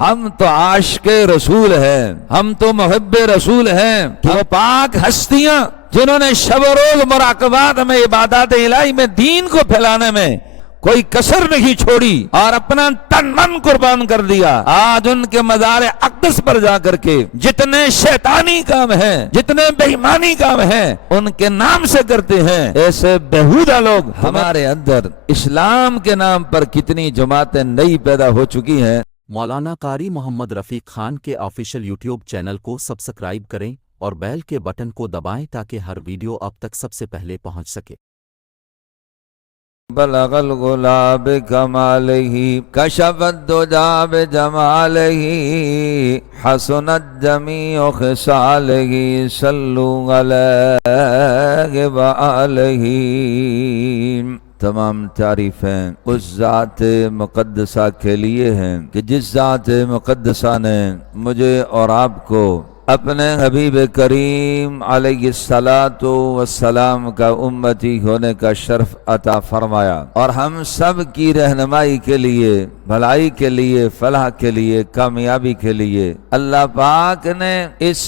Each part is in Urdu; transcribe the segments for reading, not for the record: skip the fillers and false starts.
ہم تو عاشق رسول ہیں، ہم تو محب رسول ہیں کہ وہ پاک ہستیاں جنہوں نے شب و روز مراقبات میں، عبادات الہی میں، دین کو پھیلانے میں کوئی کسر نہیں چھوڑی اور اپنا تن من قربان کر دیا، آج ان کے مزار اقدس پر جا کر کے جتنے شیطانی کام ہیں، جتنے بے ایمانی کام ہیں، ان کے نام سے کرتے ہیں۔ ایسے بیہودہ لوگ ہمارے اندر اسلام کے نام پر کتنی جماعتیں نئی پیدا ہو چکی ہیں۔ مولانا قاری محمد رفیق خان کے آفیشیل یوٹیوب چینل کو سبسکرائب کریں اور بیل کے بٹن کو دبائیں تاکہ ہر ویڈیو آپ تک سب سے پہلے پہنچ سکے۔ بلغ الغلا بکمالہ کشف الدجا بجمالہ حسنت جمیع خصالہ صلوا علیہ وآلہ۔ تمام تعریفیں اس ذات مقدسہ کے لیے ہیں کہ جس ذات مقدسہ نے مجھے اور آپ کو اپنے حبیب کریم علیہ السلام کا امتی ہونے کا شرف عطا فرمایا، اور ہم سب کی رہنمائی کے لیے، بھلائی کے لیے، فلاح کے لیے، کامیابی کے لیے اللہ پاک نے اس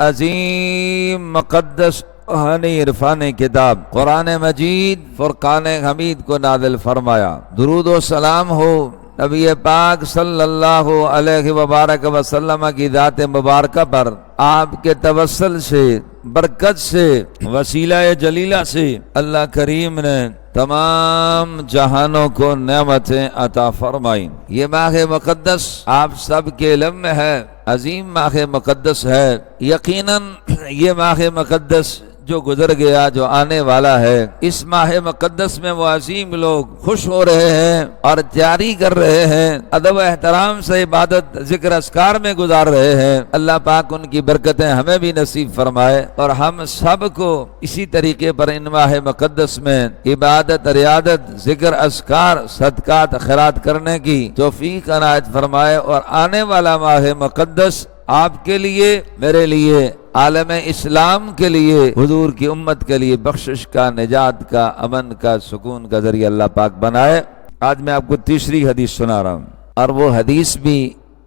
عظیم مقدس روحانی عرفانی کتاب قرآن مجید فرقان حمید کو نازل فرمایا۔ درود و سلام ہو نبی پاک صلی اللہ علیہ وبارک وسلم کی ذات مبارکہ پر، آپ کے توسل سے، برکت سے، وسیلہ جلیلہ سے اللہ کریم نے تمام جہانوں کو نعمتیں عطا فرمائیں۔ یہ ماہ مقدس آپ سب کے علم میں ہے، عظیم ماہ مقدس ہے۔ یقیناً یہ ماہ مقدس جو گزر گیا، جو آنے والا ہے، اس ماہ مقدس میں وہ عظیم لوگ خوش ہو رہے ہیں اور تیاری کر رہے ہیں، ادب و احترام سے عبادت، ذکر اذکار میں گزار رہے ہیں۔ اللہ پاک ان کی برکتیں ہمیں بھی نصیب فرمائے اور ہم سب کو اسی طریقے پر ان ماہ مقدس میں عبادت، ریاضت، ذکر اذکار، صدقات، خیرات کرنے کی توفیق عنایت فرمائے، اور آنے والا ماہ مقدس آپ کے لیے، میرے لیے، عالم اسلام کے لیے، حضور کی امت کے لیے بخشش کا، نجات کا، امن کا، سکون کا ذریعہ اللہ پاک بنائے۔ آج میں آپ کو تیسری حدیث سنا رہا ہوں، اور وہ حدیث بھی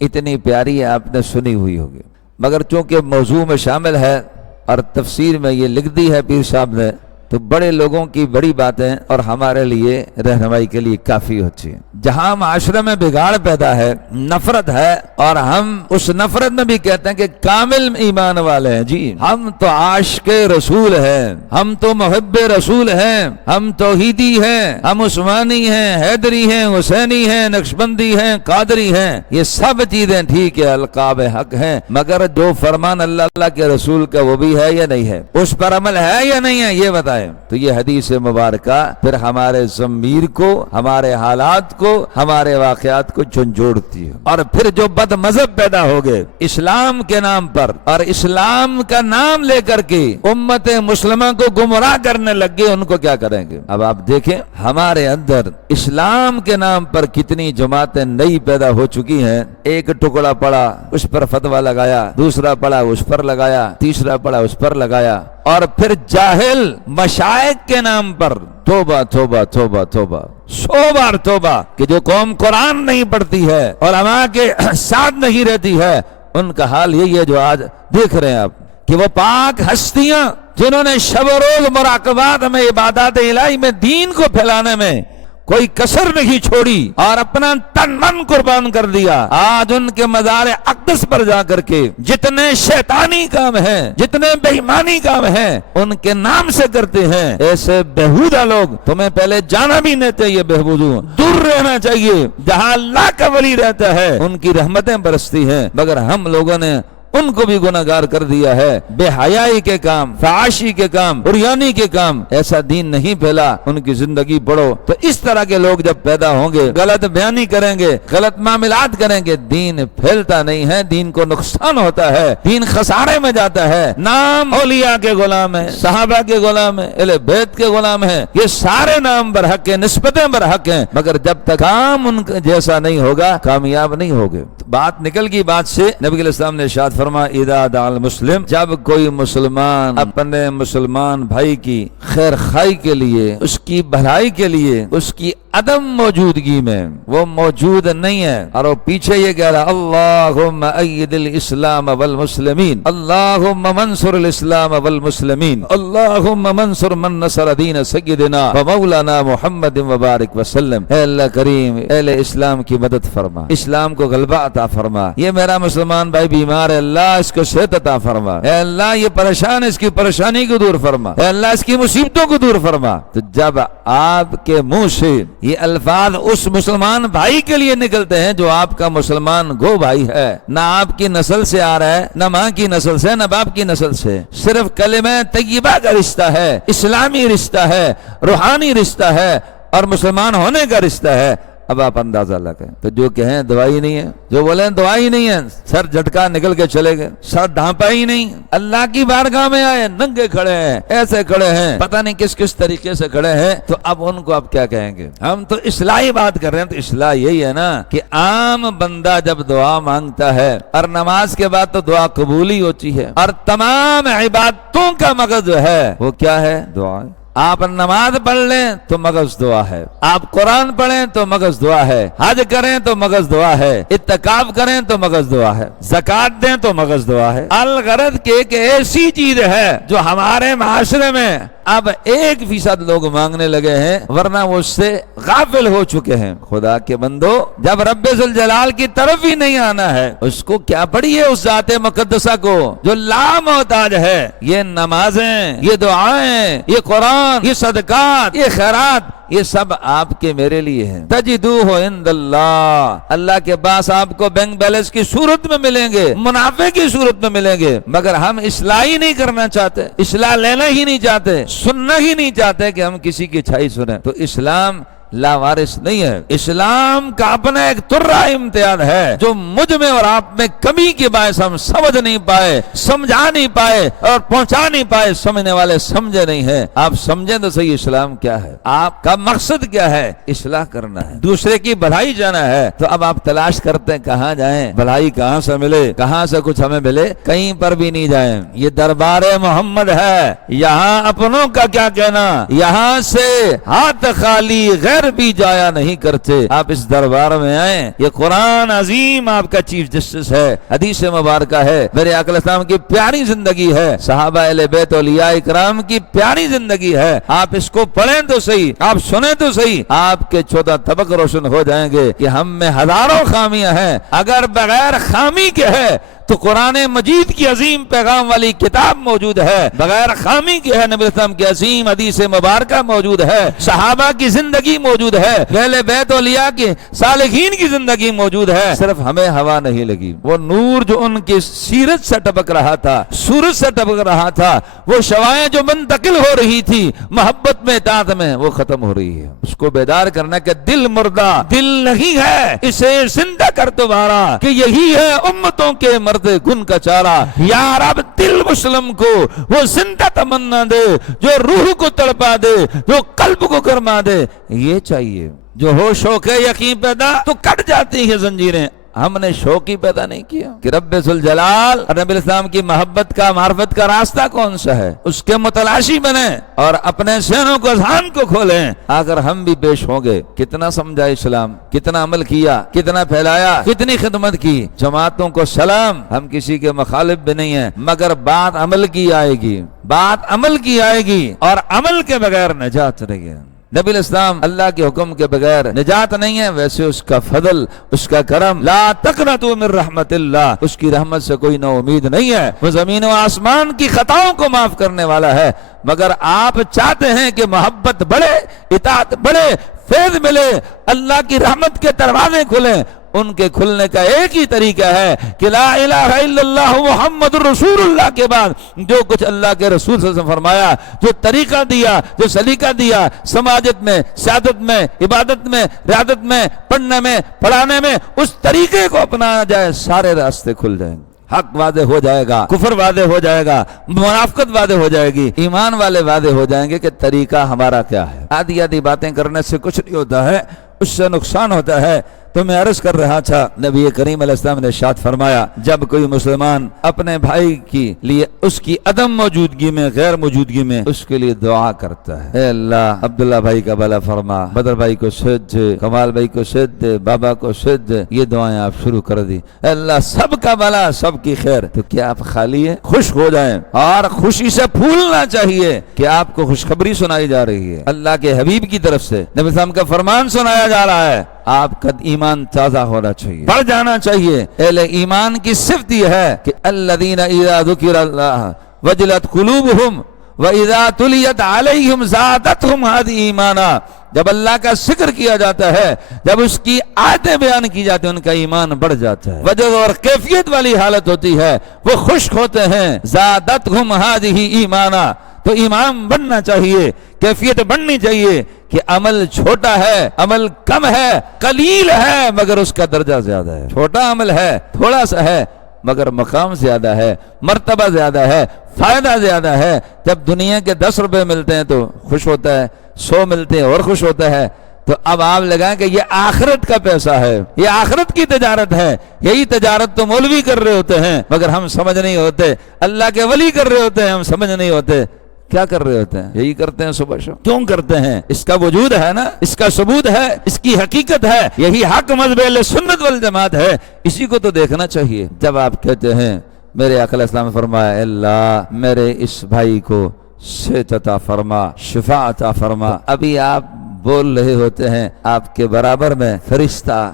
اتنی پیاری ہے، آپ نے سنی ہوئی ہوگی، مگر چونکہ موضوع میں شامل ہے اور تفسیر میں یہ لکھ دی ہے پیر صاحب نے، تو بڑے لوگوں کی بڑی باتیں اور ہمارے لیے رہنمائی کے لیے کافی ہوتی ہیں۔ جہاں معاشرے میں بگاڑ پیدا ہے، نفرت ہے، اور ہم اس نفرت میں بھی کہتے ہیں کہ کامل ایمان والے ہیں، جی ہم تو عاشق رسول ہیں، ہم تو محب رسول ہیں، ہم توحیدی ہیں، ہم عثمانی ہیں، حیدری ہیں، حسینی ہیں، نقشبندی ہیں، قادری ہیں، یہ سب چیزیں ٹھیک ہے، القاب حق ہیں، مگر جو فرمان اللہ کے رسول کا وہ بھی ہے یا نہیں ہے، اس پر عمل ہے یا نہیں ہے، یہ بتائیں۔ تو یہ حدیث مبارکہ پھر ہمارے ضمیر کو، ہمارے حالات کو، ہمارے واقعات کو جھنجھوڑتی ہے، اور پھر جو بد مذہب پیدا ہو گئے اسلام کے نام پر اور اسلام کا نام لے کر کے امت مسلمہ کو گمراہ کرنے لگ گئے، ان کو کیا کریں گے؟ اب آپ دیکھیں ہمارے اندر اسلام کے نام پر کتنی جماعتیں نئی پیدا ہو چکی ہیں۔ ایک ٹکڑا پڑا، اس پر فتویٰ لگایا، دوسرا پڑا، اس پر لگایا، تیسرا پڑا، اس پر لگایا، اور پھر جاہل مشائخ کے نام پر توبہ توبہ توبہ توبہ، 100 بار توبہ، کہ جو قوم قرآن نہیں پڑھتی ہے اور علماء کے ساتھ نہیں رہتی ہے، ان کا حال یہی ہے جو آج دیکھ رہے ہیں آپ، کہ وہ پاک ہستیاں جنہوں نے شب و روز مراقبات میں، عبادات الہی میں، دین کو پھیلانے میں کوئی کسر نہیں چھوڑی اور اپنا تن من قربان کر دیا، آج ان کے مزار اقدس پر جا کر کے جتنے شیطانی کام ہیں، جتنے بے ایمانی کام ہیں، ان کے نام سے کرتے ہیں۔ ایسے بیہودہ لوگ تمہیں پہلے جانا بھی نہیں چاہیے، بہبودوں دور رہنا چاہیے۔ جہاں اللہ کا ولی رہتا ہے ان کی رحمتیں برستی ہیں، مگر ہم لوگوں نے ان کو بھی گناہگار کر دیا ہے۔ بے حیائی کے کام، فحاشی کے کام، عریانی کے کام، ایسا دین نہیں پھیلا، ان کی زندگی پڑھو تو اس طرح کے لوگ جب پیدا ہوں گے، غلط بیانی کریں گے، غلط معاملات کریں گے، دین پھیلتا نہیں ہے، دین کو نقصان ہوتا ہے، دین خسارے میں جاتا ہے۔ نام اولیاء کے غلام ہیں، صحابہ کے غلام ہیں، اہل بیت کے غلام ہیں، یہ سارے نام برحق ہیں، نسبتیں برحق ہیں، مگر جب تک کام ان جیسا نہیں ہوگا کامیاب نہیں ہوگے۔ بات نکل گئی بات سے، نبی علیہ السلام نے ارشاد فرما اذا دعا المسلم، جب کوئی مسلمان اپنے مسلمان بھائی کی خیر خائی کے لیے، اس کی بھلائی کے لیے، اس کی عدم موجودگی میں وہ موجود نہیں ہے اور وہ پیچھے یہ کہہ رہا اللہم اید الاسلام والمسلمین، اللہم منصر الاسلام والمسلمین، اللہم منصر من نصر دین سیدنا و مولانا محمد وبارک وسلم۔ اے اللہ کریم، اہل اسلام کی مدد فرما، اسلام کو غلبہ عطا فرما۔ یہ میرا مسلمان بھائی بیمار ہے، اللہ اس کو صحت عطا فرما۔ اے اللہ یہ پریشان ہے، اس کی پریشانی کو دور فرما۔ اے اللہ اس کی مصیبتوں کو دور فرما۔ تو جب آپ کے منہ سے یہ الفاظ اس مسلمان بھائی کے لیے نکلتے ہیں جو آپ کا مسلمان گو بھائی ہے، نہ آپ کی نسل سے آ رہا ہے، نہ ماں کی نسل سے، نہ باپ کی نسل سے، صرف کلمہ طیبہ کا رشتہ ہے، اسلامی رشتہ ہے، روحانی رشتہ ہے اور مسلمان ہونے کا رشتہ ہے، اب آپ اندازہ لگائیں۔ تو جو کہیں دوائی نہیں ہے، جو بولیں دوائی نہیں ہے، سر جھٹکا نکل کے چلے گئے، سر ڈھانپا ہی نہیں، اللہ کی بارگاہ میں آئے ننگے کھڑے ہیں، ایسے کھڑے ہیں، پتہ نہیں کس کس طریقے سے کھڑے ہیں، تو اب ان کو آپ کیا کہیں گے؟ ہم تو اصلاحی بات کر رہے ہیں، تو اصلاح یہی ہے نا کہ عام بندہ جب دعا مانگتا ہے اور نماز کے بعد تو دعا قبول ہی ہوتی ہے، اور تمام عبادتوں کا مغز جو ہے وہ کیا ہے؟ دعا ہے۔ آپ نماز پڑھ لیں تو مغز دعا ہے، آپ قرآن پڑھیں تو مغز دعا ہے، حج کریں تو مغز دعا ہے، اعتکاف کریں تو مغز دعا ہے، زکوٰۃ دیں تو مغز دعا ہے۔ الغرض کہ ایک ایسی چیز ہے جو ہمارے معاشرے میں اب 1% لوگ مانگنے لگے ہیں، ورنہ وہ اس سے غافل ہو چکے ہیں۔ خدا کے بندو، جب رب ذوالجلال کی طرف ہی نہیں آنا ہے، اس کو کیا پڑھی ہے اس ذات مقدسہ کو جو لا محتاج ہے؟ یہ نمازیں، یہ دعائیں، یہ قرآن، یہ صدقات، یہ خیرات، یہ سب آپ کے میرے لیے ہیں۔ تجدوہ عند اللہ، اللہ کے پاس آپ کو بینک بیلنس کی صورت میں ملیں گے، منافع کی صورت میں ملیں گے، مگر ہم اصلاح ہی نہیں کرنا چاہتے، اصلاح لینا ہی نہیں چاہتے، سننا ہی نہیں چاہتے کہ ہم کسی کی اچھائی سنیں۔ تو اسلام لاوارث نہیں ہے، اسلام کا اپنا ایک ترہ امتیاز ہے جو مجھ میں اور آپ میں کمی کے باعث ہم سمجھ نہیں پائے، سمجھا نہیں پائے اور پہنچا نہیں پائے، سمجھنے والے سمجھے نہیں ہیں۔ آپ سمجھیں تو صحیح اسلام کیا ہے، آپ کا مقصد کیا ہے؟ اصلاح کرنا ہے، دوسرے کی بھلائی جانا ہے۔ تو اب آپ تلاش کرتے ہیں کہاں جائیں، بھلائی کہاں سے ملے، کہاں سے کچھ ہمیں ملے، کہیں پر بھی نہیں جائیں۔ یہ دربار محمد ہے، یہاں اپنوں کا کیا کہنا، یہاں سے ہاتھ خالی غیر بھی جایا نہیں کرتے۔ آپ اس دربار میں آئیں، یہ قرآن عظیم آپ کا چیف جسٹس ہے، حدیث مبارکہ ہے، میرے آقا علیہ السلام کی پیاری زندگی ہے، صحابہ اہل بیت اولیاء اکرام کی پیاری زندگی ہے۔ آپ اس کو پڑھیں تو صحیح، آپ سنیں تو صحیح، آپ کے 14 طبق روشن ہو جائیں گے کہ ہم میں ہزاروں خامیاں ہیں، اگر بغیر خامی کے ہے تو قرآن مجید کی عظیم پیغام والی کتاب موجود ہے، بغیر خامی کے ہے نبی اسلام کی عظیم حدیث مبارکہ موجود ہے، صحابہ کی زندگی موجود ہے، اہل بیت اولیاء کے صالحین کی زندگی موجود ہے، صرف ہمیں ہوا نہیں لگی۔ وہ نور جو ان کی سیرت سے ٹپک رہا تھا، سورج سے ٹپک رہا تھا، وہ شوائیں جو منتقل ہو رہی تھی محبت میں، اطاعت میں، وہ ختم ہو رہی ہے۔ اس کو بیدار کرنا کہ دل مردہ دل نہیں ہے، اسے زندہ کر دوبارہ کہ یہی ہے امتوں کے مرد گن کا چارہ۔ یا رب دل مسلم کو وہ زندہ تمنا دے جو روح کو تڑپا دے، جو قلب کو گرما دے، یہ چاہیے۔ جو ہو شوق یقین پیدا تو کٹ جاتی ہیں زنجیریں، ہم نے شوق ہی پیدا نہیں کیا کہ رب ذوالجلال اور نبی اسلام کی محبت کا، معرفت کا راستہ کون سا ہے، اس کے متلاشی بنیں اور اپنے سینوں کو، اذہان کو کھولیں۔ اگر ہم بھی پیش ہوں گے، کتنا سمجھا اسلام، کتنا عمل کیا، کتنا پھیلایا، کتنی خدمت کی، جماعتوں کو سلام، ہم کسی کے مخالف بھی نہیں ہیں، مگر بات عمل کی آئے گی، بات عمل کی آئے گی، اور عمل کے بغیر نجات نہیں ہے۔ نبی الاسلام اللہ کے حکم کے بغیر نجات نہیں ہے، ویسے اس کا فضل، اس کا کرم، لا تقنطوا من رحمت اللہ، اس کی رحمت سے کوئی نا امید نہیں ہے۔ وہ زمین و آسمان کی خطاؤں کو معاف کرنے والا ہے، مگر آپ چاہتے ہیں کہ محبت بڑھے، اطاعت بڑھے، فیض ملے، اللہ کی رحمت کے دروازے کھلیں۔ ان کے کھلنے کا ایک ہی طریقہ ہے کہ لا الہ الا اللہ محمد رسول اللہ کے بعد جو کچھ اللہ کے رسول صلی اللہ علیہ وسلم فرمایا، جو طریقہ دیا، جو سلیقہ دیا، سماجت میں، سیادت میں، عبادت میں، ریاضت میں، پڑھنے میں، پڑھانے میں، اس طریقے کو اپنایا جائے، سارے راستے کھل جائیں گے۔ حق واضح ہو جائے گا، کفر واضح ہو جائے گا، منافقت واضح ہو جائے گی، ایمان والے واضح ہو جائیں گے کہ طریقہ ہمارا کیا ہے۔ آدھی آدھی باتیں کرنے سے کچھ نہیں ہوتا ہے، اس سے نقصان ہوتا ہے۔ تو میں عرض کر رہا تھا نبی کریم علیہ السلام نے ارشاد فرمایا جب کوئی مسلمان اپنے بھائی کی لیے اس کی عدم موجودگی میں غیر موجودگی میں اس کے لیے دعا کرتا ہے، اے اللہ عبداللہ بھائی کا بھلا فرما، بدر بھائی کو صحت دے، کمال بھائی کو صحت دے، بابا کو صحت دے، یہ دعائیں آپ شروع کر دی، اے اللہ سب کا بھلا سب کی خیر، تو کیا آپ خالی ہیں؟ خوش ہو جائیں اور خوشی سے پھولنا چاہیے کہ آپ کو خوشخبری سنائی جا رہی ہے اللہ کے حبیب کی طرف سے، نبی صاحب کا فرمان سنایا جا رہا ہے، آپ کا ایمان تازہ ہونا چاہیے، بڑھ جانا چاہیے۔ اہل ایمان کی صفت یہ ہے کہ الذین اذا ذکر اللہ وجلت قلوبہم وَإِذَا تُلِيَتْ عَلَيْهِمْ زَادَتْهُمْ هَذِهِ ایمانا، جب اللہ کا ذکر کیا جاتا ہے، جب اس کی آیتیں بیان کی جاتی ہیں، ان کا ایمان بڑھ جاتا ہے، وجہ اور کیفیت والی حالت ہوتی ہے، وہ خشک ہوتے ہیں، زَادَتْهُمْ هَذِهِ ایمانا، تو ایمان بڑھنا چاہیے، کیفیت بڑھنی چاہیے کہ عمل چھوٹا ہے، عمل کم ہے، قلیل ہے مگر اس کا درجہ زیادہ ہے، چھوٹا عمل ہے، تھوڑا سا ہے مگر مقام زیادہ ہے، مرتبہ زیادہ ہے، فائدہ زیادہ ہے۔ جب دنیا کے 10 روپے ملتے ہیں تو خوش ہوتا ہے، 100 ملتے ہیں اور خوش ہوتا ہے، تو اب آپ لگائیں کہ یہ آخرت کا پیسہ ہے، یہ آخرت کی تجارت ہے، یہی تجارت تو مولوی کر رہے ہوتے ہیں مگر ہم سمجھ نہیں ہوتے، اللہ کے ولی کر رہے ہوتے ہیں ہم سمجھ نہیں ہوتے، کیا کر رہے ہوتے ہیں؟ یہی کرتے ہیں صبح شام۔ کیوں کرتے ہیں؟ اس کا وجود ہے نا، اس کا ثبوت ہے، اس کی حقیقت ہے، یہی حق مذہب اہل سنت والجماعت ہے، اسی کو تو دیکھنا چاہیے۔ جب آپ کہتے ہیں میرے آقا علیہ السلام نے فرمایا اللہ میرے اس بھائی کو صحت عطا فرما، شفا عطا فرما، ابھی آپ بول رہے ہوتے ہیں آپ کے برابر میں فرشتہ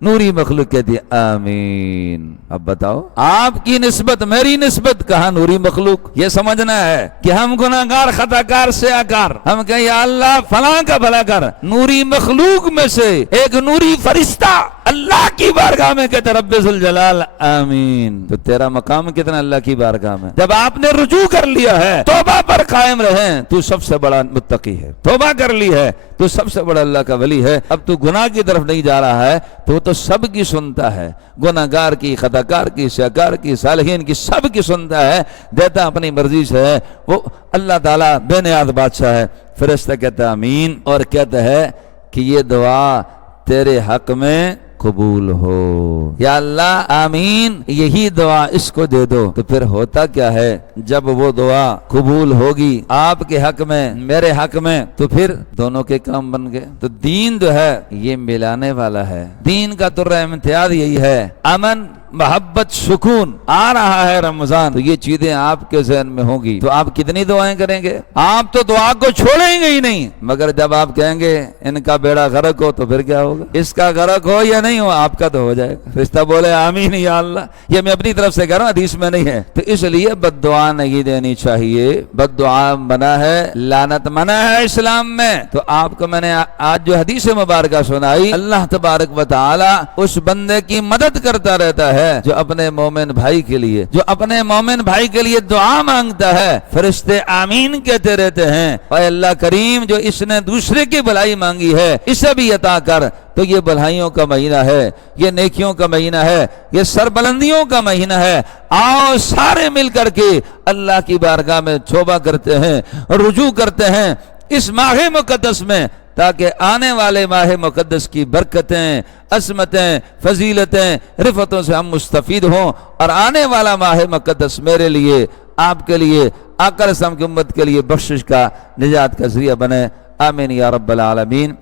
نوری مخلوق کہتی ہے آمین۔ اب بتاؤ آپ کی نسبت میری نسبت کہاں نوری مخلوق؟ یہ سمجھنا ہے کہ ہم گناہگار خطاکار سے آکار، ہم کہیں یا اللہ فلاں کا بھلا کر، نوری مخلوق میں سے ایک نوری فرشتہ اللہ کی بارگاہ میں کہتے رب ذوالجلال آمین، تو تیرا مقام کتنا اللہ کی بارگاہ میں؟ جب آپ نے رجوع کر لیا ہے، توبہ پر قائم رہیں، تو سب سے بڑا متقی ہے، توبہ کر لی ہے تو سب سے بڑا اللہ کا ولی ہے، اب تو گناہ کی طرف نہیں جا رہا ہے تو وہ تو سب کی سنتا ہے، گناہگار کی، خطاکار کی، سیاکار کی، صالحین کی، سب کی سنتا ہے، دیتا اپنی مرضی سے ہے، وہ اللہ تعالیٰ بے نیاز بادشاہ ہے۔ فرشتہ کہتا ہے آمین اور کہتا ہے کہ یہ دعا تیرے حق میں قبول ہو، یا اللہ آمین، یہی دعا اس کو دے دو۔ تو پھر ہوتا کیا ہے جب وہ دعا قبول ہوگی آپ کے حق میں میرے حق میں، تو پھر دونوں کے کام بن گئے۔ تو دین جو ہے یہ ملانے والا ہے، دین کا ترہ امتیاز یہی ہے، امن محبت سکون۔ آ رہا ہے رمضان تو یہ چیزیں آپ کے ذہن میں ہوں گی تو آپ کتنی دعائیں کریں گے؟ آپ تو دعا کو چھوڑیں گے ہی نہیں، مگر جب آپ کہیں گے ان کا بیڑا غرق ہو تو پھر کیا ہوگا؟ اس کا غرق ہو یا نہیں ہو آپ کا تو ہو جائے گا۔ فرشتہ بولے آمین یا اللہ، یہ میں اپنی طرف سے کہہ رہا ہوں، حدیث میں نہیں ہے۔ تو اس لیے بد دعا نہیں دینی چاہیے، بد دعا منع ہے، لعنت منع ہے اسلام میں۔ تو آپ کو میں نے آج جو حدیث مبارکہ سنائی، اللہ تبارک و تعالی اس بندے کی مدد کرتا رہتا ہے جو اپنے مومن بھائی کے لیے، جو اپنے مومن بھائی کے لیے دعا مانگتا ہے، فرشتے آمین کہتے رہتے ہیں، اے اللہ کریم جو اس نے دوسرے کی بھلائی مانگی ہے اسے بھی عطا کر۔ تو یہ بھلائیوں کا مہینہ ہے، یہ نیکیوں کا مہینہ ہے، یہ سربلندیوں کا مہینہ ہے۔ آؤ سارے مل کر کے اللہ کی بارگاہ میں توبہ کرتے ہیں، رجوع کرتے ہیں اس ماہ مقدس میں، تاکہ آنے والے ماہ مقدس کی برکتیں، عظمتیں، فضیلتیں، رفتوں سے ہم مستفید ہوں، اور آنے والا ماہ مقدس میرے لیے، آپ کے لیے، آقا علیہ السلام کی امت کے لیے بخشش کا، نجات کا ذریعہ بنے۔ آمین یا رب العالمین۔